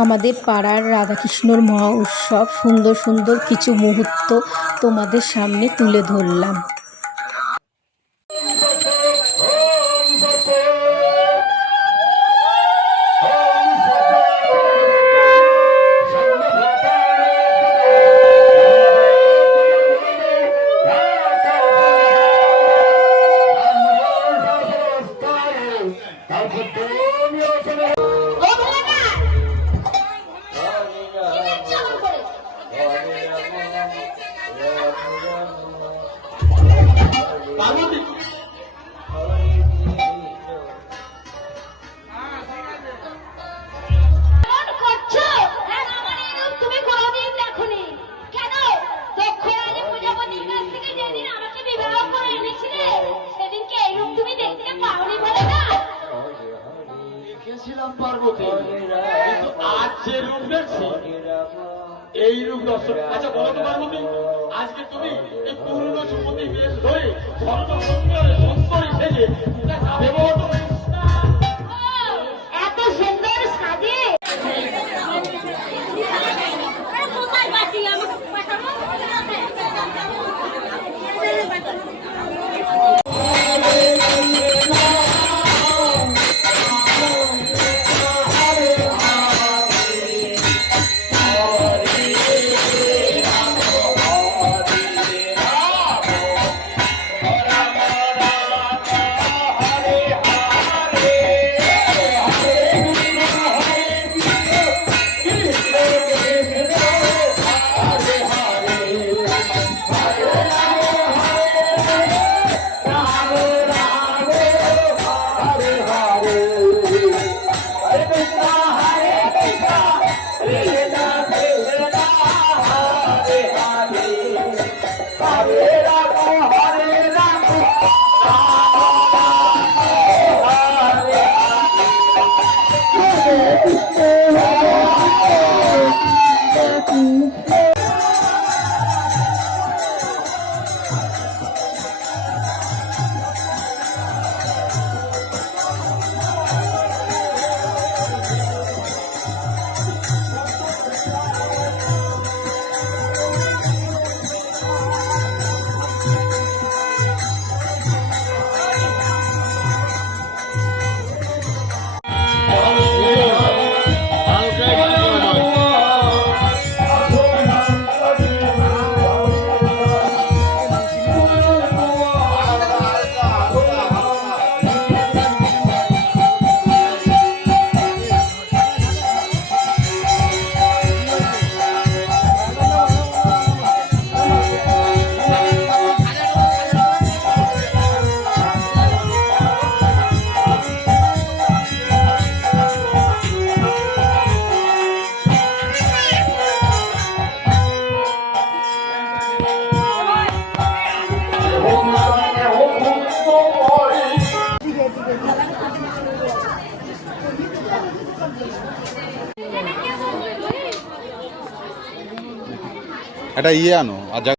আমাদের পাড়ার রাধাকৃষ্ণর মহা উৎসব সুন্দর সুন্দর কিছু মুহূর্ত তোমাদের সামনে তুলে ধরলাম। পার্বতী কিন্তু আজ যে রূপ দেখছি এই রূপ দর্শন। আচ্ছা বলো তো পার্বতী, আজকে তুমি এই পূর্ণ সুমতি বেশ ধরে সুন্দরী সেজে যাবে বলো? এত সুন্দর সাজে এটা ইয়ে আনো আর